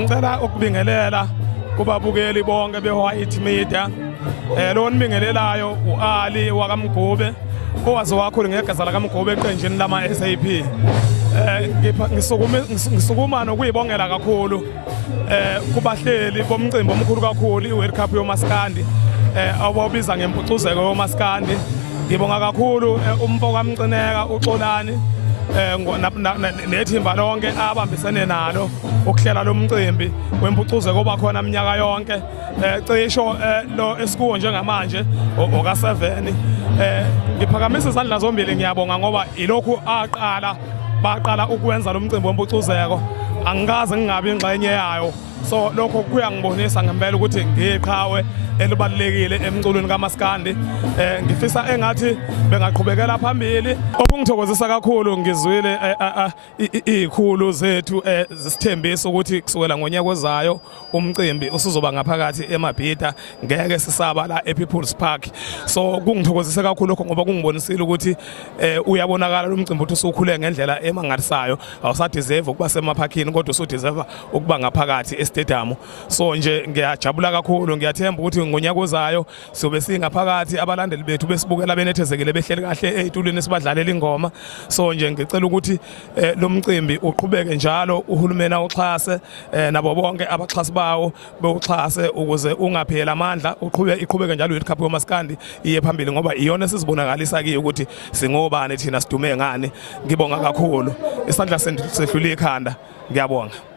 Ngicela ukubingelela kubabukeli bonke beWhite Media. Lo nibingelelayo uAli wakamgube owazi wakhulu ngegeza lakaMgube eqenjini lama SAP. Ngisukuma nokuyibongela kakhulu kubahleli bomcimbi omkhulu kakhulu iWorld Cup yoMaskandi ababiza ngempucuzeko yoMaskandi. Ngibonga kakhulu umfo kaMcineka uXolani nethimba lonke abambisene nalo ukuhlela lo mcimbi wempucuzeko obakhona iminyaka yonke cisho lo esikuwo njengamanje oka7 ngiphakamisa izandla zombili ngiyabonga ngoba ilokhu baqala ukwenza lo mcimbi wempucuzeko angikaze ngingabi ingxenye yayo so lokho kuyangibonisa ngempela ukuthi ngiqhawe elibalekile emculweni kaMaskandi ngifisa engathi bengaqhubekela phambili okungithokozisa kakhulu ngizwile izikhulu zethu zisithembisa ukuthi kusukela ngonyaka ozayo umcimbi usizoba ngaphakathi eMabhida ngeke sisaba la ePeople's Park so kungithokozisa kakhulu lokho ngoba kungibonisile ukuthi uyabonakala lo mcimbi ukuthi usukhule ngendlela emangalisayo awusadeserve ukuba semaphakini kodwa usudeserve ukuba ngaphakathi estadium so nje ngiyajabula kakhulu ngiyathemba ukuthi ngonyaka ozayo siyobe singaphakathi abalandeli bethu besibukela benethezekile behleli kahle ezitulweni esibadlalela ingoma so nje ngicela ukuthi lo mcimbi uqhubeke njalo uhulumeni awuxhase nabo bonke abaxhasi bawo bewuxhase ukuze ungaphela amandla iqhubeke njalo iWorld Cup yoMaskandi iye phambili ngoba iyona sizibonakalisa kiyo ukuthi singobani thina sidume ngani ngibonga kakhulu isandla sehlule ikhanda ngiyabonga.